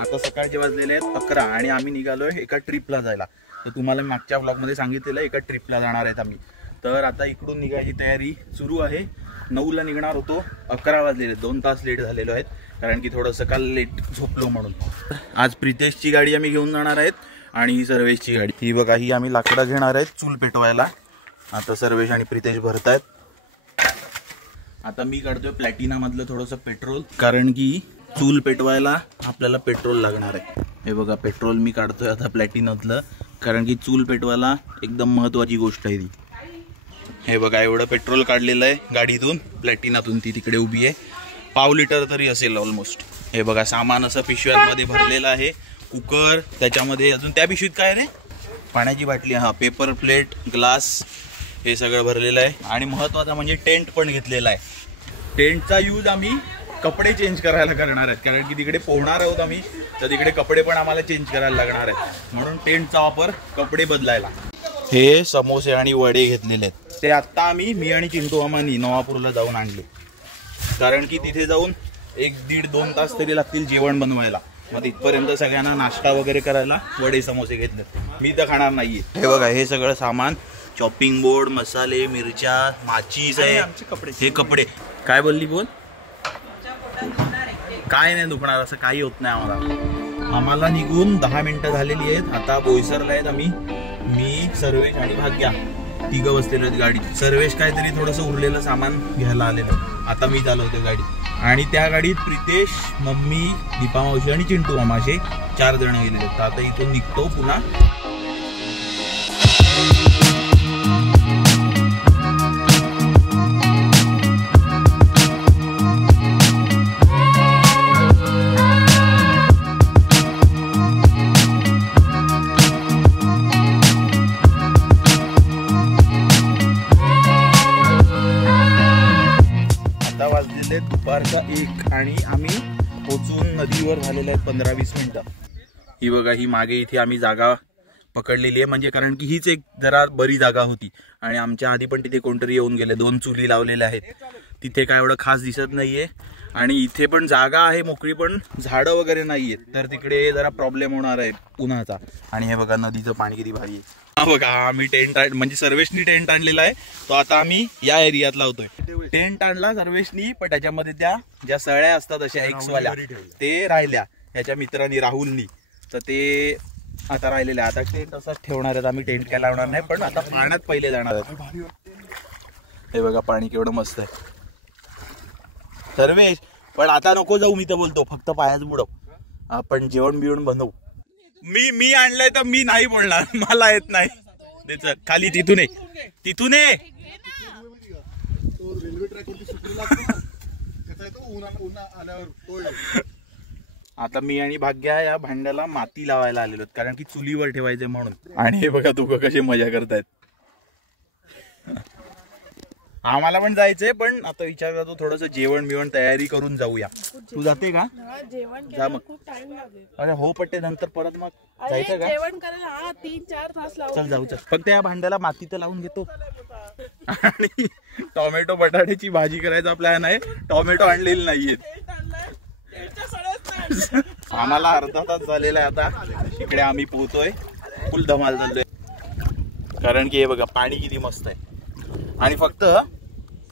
आता सकाळचे वाजलेले आहेत 11 आणि आम्ही निघालोय एका ट्रिपला जायला. तर तुम्हाला मागच्या व्लॉगमध्ये सांगितलेलं एका ट्रिपला जाणार आहेत आम्ही. तर आता इकडून निघायची तयारी सुरू आहे. 9ला निघणार होतो, 11 वाजलेले, 2 तास लेट झालेलो आहेत कारण की थोडंसं काल लेट झोपलो म्हणून. आज प्रितेशची गाडी आम्ही घेऊन जाणार आहेत आणि ही सर्वेशची गाडी. ही बघा, ही आम्ही लाकडं घेणार आहेत चूल पेटवायला. आता सर्वेश आणि प्रितेश भरतायत. आता मी काढतोय प्लॅटिना मधलं थोडंसं पेट्रोल कारण की चूल पेटवायला आपल्याला पेट्रोल लागणार आहे. हे बघा, पेट्रोल मी काढतोय आता प्लॅटिनातलं कारण की चूल पेटवायला एकदम महत्त्वाची गोष्ट आहे ती. हे बघा, एवढं पेट्रोल काढलेलं आहे गाडीतून, प्लॅटिनातून. ती तिकडे उभी आहे, पाव लिटर तरी असेल ऑलमोस्ट. हे बघा, सामान असं पिशव्यांमध्ये भरलेलं आहे. कुकर, त्याच्यामध्ये अजून त्या पिशवीत काय रे, पाण्याची बाटली, हा पेपर प्लेट, ग्लास, हे सगळं भरलेलं आहे. आणि महत्त्वाचं म्हणजे टेंट पण घेतलेला आहे. टेंटचा यूज आम्ही कपडे चेंज करायला करणार आहेत कारण की तिकडे पोहणार आहोत आम्ही, तर तिकडे कपडे पण आम्हाला चेंज करायला लागणार आहेत. म्हणून टेंटचा वापर कपडे बदलायला. हे समोसे आणि वडे घेतलेले आहेत. ते आत्ता मी आणि चिंटू मामानी नवापूरला जाऊन आणले कारण की तिथे जाऊन 1-1.5-2 तास तरी लागतील जेवण बनवायला. मग तिथपर्यंत सगळ्यांना नाश्ता वगैरे करायला वडे समोसे घेतले. मी तर खाणार नाहीये. हे बघा, हे सगळं सामान, चॉपिंग बोर्ड, मसाले, मिरच्या, माचीस आहे. हे कपडे. काय बोलली, बोल. काय नाही दुखणार, असं काही होत नाही आम्हाला निघून 10 मिनिटं झालेली आहेत. आता बोईसरला आहेत आम्ही. मी, सर्वेश आणि भाग्या तिघं बसलेलो आहेत गाडीत. सर्वेश काहीतरी थोडंसं उरलेलं सामान घ्यायला आलेलं. आता मी चालवतो गाडी आणि त्या गाडीत प्रितेश, मम्मी, दीपा मावशी आणि चिंटू मामा असे 4 जण गेलेले आहेत. तर आता इथून निघतो पुन्हा. दुपारचा 1 आणि आम्ही पोचून नदीवर झालेले आहेत 15-20 मिनिटं. ही बघा, ही मागे इथे आम्ही जागा पकडलेली आहे म्हणजे कारण की हीच एक जरा बरी जागा होती आणि आमच्या आधी पण तिथे कोणतरी येऊन गेले. 2 चुली लावलेल्या आहेत. तिथे काय एवढं खास दिसत नाहीये आणि इथे पण जागा आहे मोकळी पण झाडं वगैरे नाहीयेत, तर तिकडे जरा प्रॉब्लेम होणार आहे उन्हाचा. आणि हे बघा, नदीचं पाणी किती भारी आहे. हा बघा, आम्ही टेंट म्हणजे सर्वेशनी टेंट आणलेला आहे, तो आता आम्ही या एरियात लावतोय. टेंट आणला सर्वेशनी, पण त्याच्यामध्ये त्या ज्या सळ्या असतात अशा एक्सवाल्या ते राहिल्या ह्याच्या मित्रांनी, राहुलनी. तर ते आता राहिलेल्या. आता टेंट असाच ठेवणार आहेत आम्ही. टेंट काय लावणार नाही, पण आता पाण्यात पहिले जाणार आहेत. हे बघा, पाणी केवढं मस्त आहे. सर्वेश, पण आता नको जाऊ, मी तर बोलतो फक्त पायाच बुडव. आपण जेवण बिवण बनवू. मी आणलंय तर मी नाही बोलणार, मला येत नाही. त्याच खाली तिथून तिथून आता मी आणि भाग्या या भांड्याला माती लावायला आलेलो कारण की चुलीवर ठेवायचे म्हणून. आणि हे बघा दोघं कसे मजा करतायत. आम्हाला पण जायचंय, पण आता विचार करतो थोडंसं जेवण बिवण तयारी करून जाऊया. तू जाते का? जा मग. अरे हो, पट्टे नंतर परत मग जायचं का? जेवण करायला 3-4 तास लागतात. चल जाऊ. चल, फक्त या भांड्याला माती तर लावून घेतो. आणि टोमॅटो बटाट्याची भाजी करायचा प्लॅन आहे. टोमॅटो आणलेले नाहीयेत. आम्हाला अर्धा तास झालेला आहे आता. इकडे आम्ही पोहतोय, फुल धमाल चाललोय कारण की हे बघा पाणी किती मस्त आहे. आणि फक्त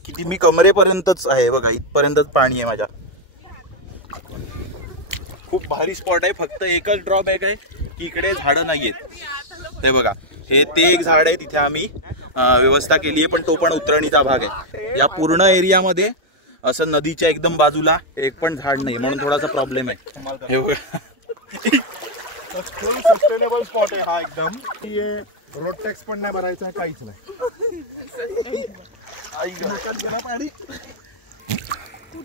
किती, मी कमरेपर्यंतच आहे बघा, इथपर्यंतच पाणी आहे माझ्या. खूप भारी स्पॉट आहे. फक्त एकच ड्रॉबॅक आहे की इकडे झाडं नाहीयेत. ते बघा, हे ते एक झाड आहे, तिथे आम्ही व्यवस्था केली आहे, पण तो पण उतरणीचा भाग आहे. या पूर्ण एरियामध्ये असं नदीच्या एकदम बाजूला एक पण झाड नाही, म्हणून थोडासा प्रॉब्लेम आहे. हे बघा, सस्टेनेबल स्पॉट आहे हा एकदम. रोड टॅक्स पण नाही भरायचा, काहीच नाही.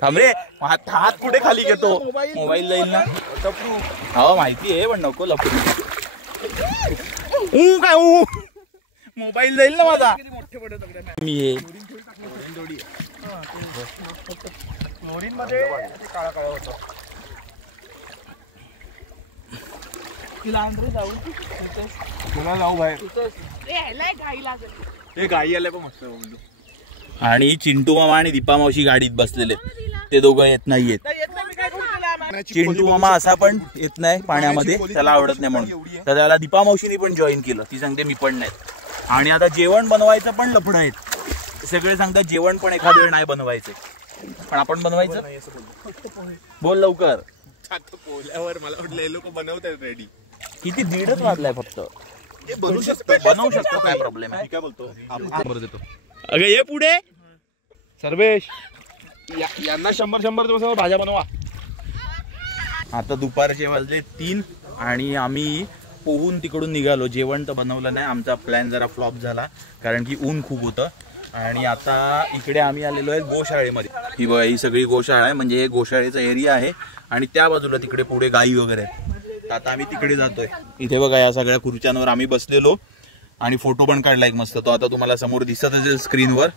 थांब रे, हात कुठे खाली घेतो? मोबाईल जाईल ना. हो माहिती आहे, पण नको लपू. काय मोबाईल जाईल ना माझा. मी क्लोरीन मध्ये काळा काळा होतो. तुला जाऊ बाहेर. ते गाई आले पण मस्त. आणि चिंटू मामा आणि दीपा मावशी गाडीत बसलेले, ते दोघं येत नाहीयेत. चिंटू मामा असा पण येत नाही पाण्यामध्ये, त्याला आवडत नाही म्हणून. तर त्याला दीपा मावशीने पण जॉईन केलं. ती सांगते मी पण नाही. आणि आता जेवण बनवायचं पण लफडं आहेत. सगळे सांगतात जेवण पण एखाद वेळ नाही बनवायचं, पण आपण बनवायचं. बोल लवकर. पोल्यावर मला वाटलं लोक बनवतात रेडी. किती 1:30 वाजलाय फक्त. बनवू शकतो काय प्रॉब्लेम आहे. काय बोलतो अगं ये पुढे. सर्वेश यांना 100 दिवस भाज्या बनवा. आता दुपारचे वाजले 3 आणि आम्ही पोहून तिकडून निघालो. जेवण तर बनवलं नाही. आमचा प्लॅन जरा फ्लॉप झाला कारण की ऊन खूप होतं. आणि आता इकडे आम्ही आलेलो आहे गोशाळेमध्ये. ही बघा, ही सगळी गोशाळा आहे. म्हणजे हे गोशाळेचा एरिया आहे आणि त्या बाजूला तिकडे पुढे गाई वगैरे आहेत. आता आम्ही तिकडे जातोय. इथे बघा या सगळ्या खुर्च्यांवर आम्ही बसलेलो आणि फोटो पण काढला एक मस्त. तो आता तुम्हाला समोर दिसत असेल स्क्रीनवर.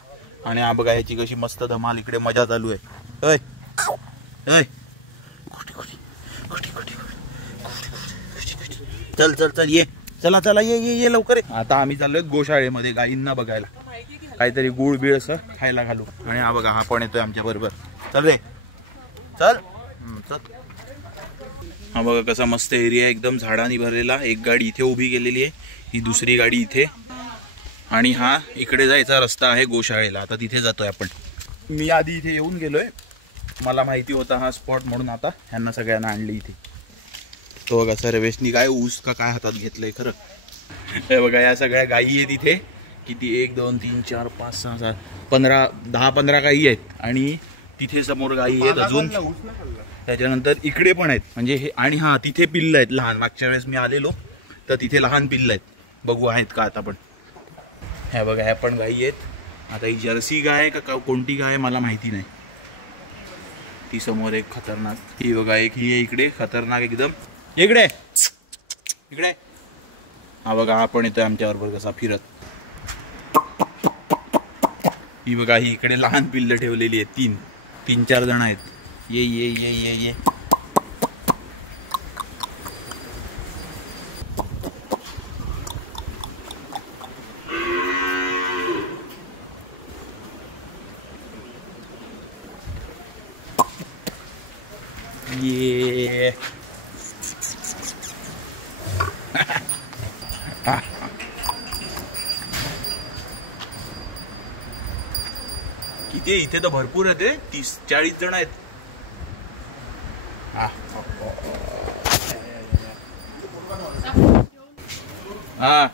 आणि हा बघा ह्याची कशी मस्त धमाल इकडे मजा चालू आहे. अय अय चल चल चल ये. चला चला ये ये ये लवकर. आता आम्ही चाललोय गोशाळेमध्ये गाईंना बघायला. काहीतरी गुळ बिळ असं खायला घालू. आणि हा बघा हा पण येतोय आमच्या बरोबर. चल रे चल चल. हा बघा कसा मस्त एरिया एकदम झाडांनी भरलेला. एक गाडी इथे उभी केलेली आहे, ही दुसरी गाडी इथे. आणि हा इकडे जायचा रस्ता आहे गोशाळेला. आता तिथे जातोय आपण. मी आधी इथे येऊन गेलोय, मला माहिती होता हा स्पॉट म्हणून आता ह्यांना सगळ्यांना आणली इथे. तो बघा सर्वेशनी काय ऊस का काय हातात घेतलंय खरं. हे बघा या सगळ्या गायी आहेत इथे. किती 1 2 3 4 5 6 7 15 10-15 गायी आहेत. आणि तिथे समोर गायी आहेत अजून. त्याच्यानंतर इकडे पण आहेत. म्हणजे हे आणि हा तिथे पिल्ल आहेत लहान. मागच्या वेळेस मी आलेलो तर तिथे लहान पिल्ल आहेत. बघू आहेत का आता पण. ह्या बघा ह्या पण गायी आहेत. आता ही जर्सी गाय का कोणती गाय मला माहिती नाही. ती समोर एक खतरनाक. ही बघा एक ही आहे इकडे खतरनाक एकदम. इकडे इकडे. हा बघा हा पण येतोय आमच्याबरोबर कसा फिरत. ही बघा ही इकडे लहान पिल्ल ठेवलेली आहेत. 3-4 जण आहेत. ये ये ये ये ये. ये किती इथे तर भरपूर आहेत. 30-40 जण आहेत. हा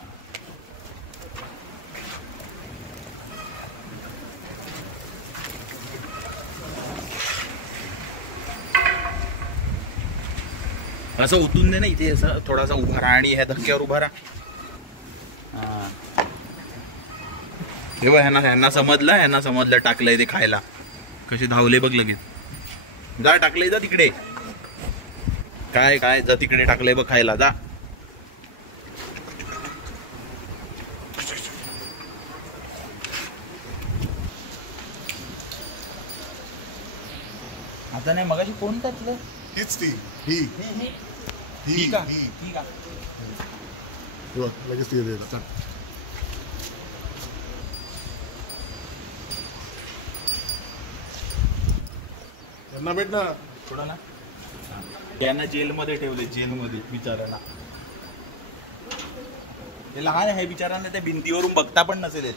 असं उतून दे ना इथे. असं थोडासा उभा राहा आणि ह्या धक्क्यावर उभा राहा. हे बघ ह्यांना समजलं टाकलंय ते खायला. कसे धावले बघ लगेच. जा टाकलंय जा तिकडे. काय काय जा तिकडे टाकलंय बघ खायला. जा. आता नाही मगाशी कोण टाकलं. हीच ती ही ठीक आहे ठीक आहे. लगेच ती चल. त्यांना भेट ना थोडं ना. त्यांना जेलमध्ये ठेवले. जेलमध्ये बिचाराला. ते लहान आहे बिचारांना. त्या भिंतीवरून बघता पण नसेल येत.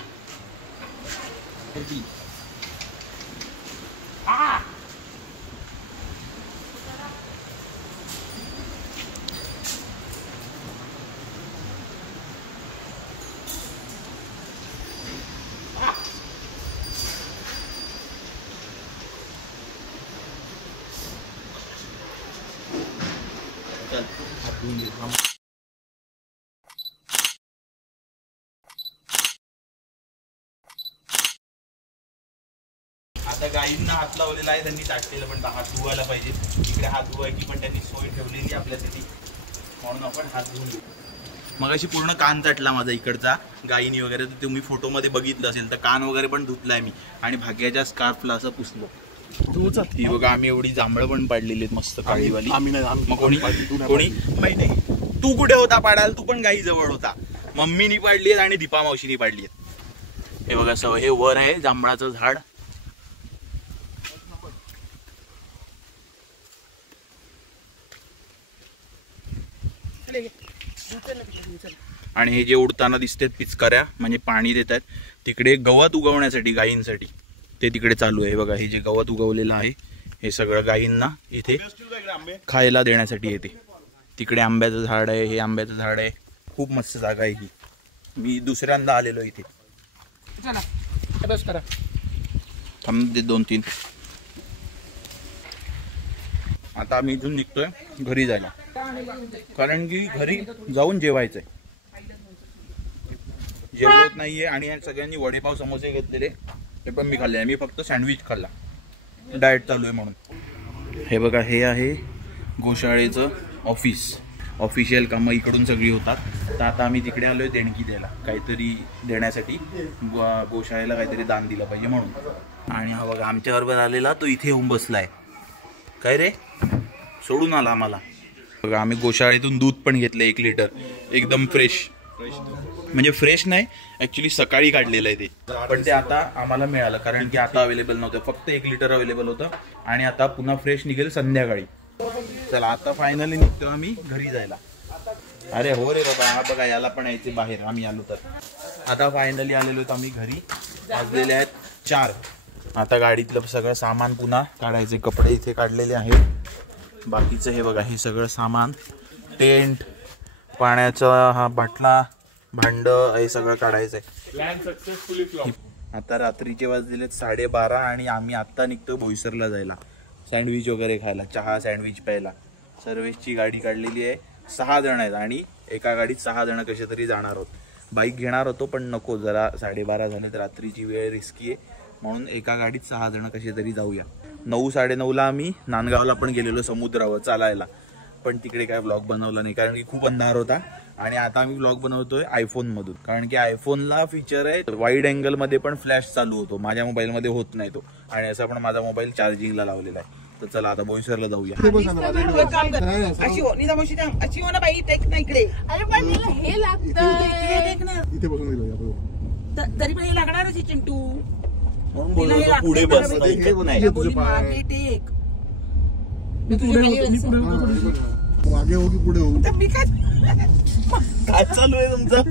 आता गायींना हात लावलेला आहे त्यांनी टाकलेलं, पण हात धुवायला पाहिजे. इकडे हात धुवायची पण त्यांनी सोय ठेवलेली आपल्यासाठी, म्हणून आपण हात धुवून घेऊ. मग अशी पूर्ण कान चाटला माझा इकडचा गायीनी वगैरे. तर तुम्ही फोटोमध्ये बघितलं असेल तर कान वगैरे पण धुतलाय मी. आणि भाग्याच्या स्कार्फला असं पुसलो. ही बघा आम्ही एवढी जांभळं पण पाडलेली आहेत मस्त काळीवाली. मग कोणी माहिती नाही. तू कुठे होता पाडायला. तू पण गाई जवळ होता. मम्मीनी पाडली आहेत आणि दीपा मावशीनी पाडली आहेत. हे बघा सव हे वर आहे जांभळाचं झाड. आणि हे जे उडताना दिसतात पिचकाऱ्या म्हणजे पाणी देत आहेत तिकडे गवत उगवण्यासाठी गायींसाठी ते तिकडे चालू आहे बघा. हे जे गवत उगवलेलं आहे हे सगळं गायींना इथे खायला देण्यासाठी येते. तिकडे आंब्याचं झाड आहे, हे आंब्याचं झाड आहे. खूप मस्त जागा आहे ही. मी दुसऱ्यांदा आलेलो इथे. थांब 2-3. आता आम्ही इथून निघतोय घरी जायला कारण की घरी जाऊन जेवायचंय. जेवत नाहीये आणि सगळ्यांनी वडेपाव समोसे घेतलेले ते पण मी खाल्ले. मी फक्त सँडविच खाल्ला, डाएट चालू आहे म्हणून. हे बघा हे आहे गोशाळेचं ऑफिस. ऑफिशियल कामं इकडून सगळी होतात. तर आता आम्ही तिकडे आलोय देणगी द्यायला, काहीतरी देण्यासाठी. गोशाळेला काहीतरी दान दिलं पाहिजे म्हणून. आणि हा बघा आमच्याबरोबर आलेला तो इथे येऊन बसलाय. काय रे सोडून आला आम्हाला. बघा आम्ही गोशाळेतून दूध पण घेतलं 1 लिटर एकदम फ्रेश. म्हणजे फ्रेश नाही ॲक्च्युली सकाळी काढलेलं आहे ते, पण ते आता आम्हाला मिळालं कारण की आता अवेलेबल नव्हतं. फक्त 1 लिटर अवेलेबल होतं आणि आता पुन्हा फ्रेश निघेल संध्याकाळी. चला आता फायनली निघतो आम्ही घरी जायला. अरे हो रे बाबा, हा बघा याला पण यायचे बाहेर आम्ही आलो तर. आता फायनली आलेलो आहेत आम्ही घरी. वाजलेले आहेत 4. आता गाडीतलं सगळं सामान पुन्हा काढायचे. कपडे इथे काढलेले आहेत. बाकीचं हे बघा हे सगळं सामान, टेंट, पाण्याचा हा बाटला, भांड हे सगळं काढायचंय. आता रात्रीचे वाजलेले 12:30 आणि आम्ही आता निघतो बोईसरला जायला सँडविच वगैरे खायला, चहा सँडविच प्यायला. सर्व्हिसची गाडी काढलेली आहे. 6 जण आहेत आणि एका गाडीत 6 जण कसे तरी जाणार आहोत. बाईक घेणार होतो पण नको, जरा 12:30 झाले तर रात्रीची वेळ रिस्की आहे म्हणून एका गाडीत 6 जण कसे तरी जाऊया. 9-9:30ला आम्ही नांदगावला पण गेलेलो समुद्रावर चालायला, पण तिकडे काय ब्लॉग बनवला नाही कारण की खूप अंधार होता. आणि आता आम्ही ब्लॉग बनवतोय आयफोन मधून कारण की आयफोनला फीचर आहे वाईड अँगल मध्ये पण फ्लॅश चालू होतो. माझ्या मोबाईल मध्ये होत नाही तो. आणि असं पण माझा मोबाईल चार्जिंगला लावलेला आहे. तर चला आता बोईसरला जाऊया. अरे पण तिला हे लागतं तरी पण हे लागणारच चिंटू. पुढे बस मागे हो की पुढे हो? मी काय काय चालू आहे तुमचं?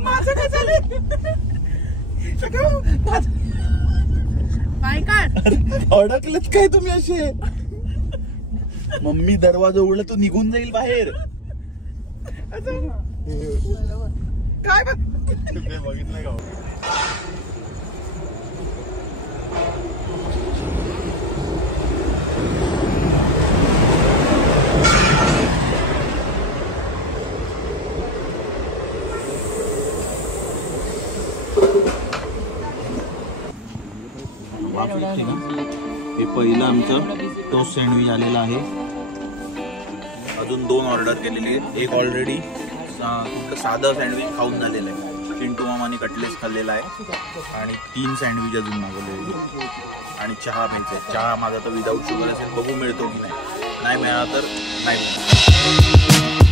माझं काय चालू आहे? काय काढ अडकलेत काय तुम्ही असे? मम्मी दरवाजा उघडला तो निघून जाईल बाहेर. काय बघितलं का? हे पहिलं आमचं टोस्ट सँडविच आलेलं आहे. अजून 2 ऑर्डर केलेली आहेत. एक ऑलरेडी साधं सँडविच खाऊन झालेलं आहे. चिंटू मामाने कटलेस खाल्लेला आहे आणि 3 सँडविच अजून मागवलेले. आणि चहा प्यायचा. चहा माझा तर विदाऊट शुगर असेल, बघू मिळतो की नाही. नाही मिळाला तर नाही.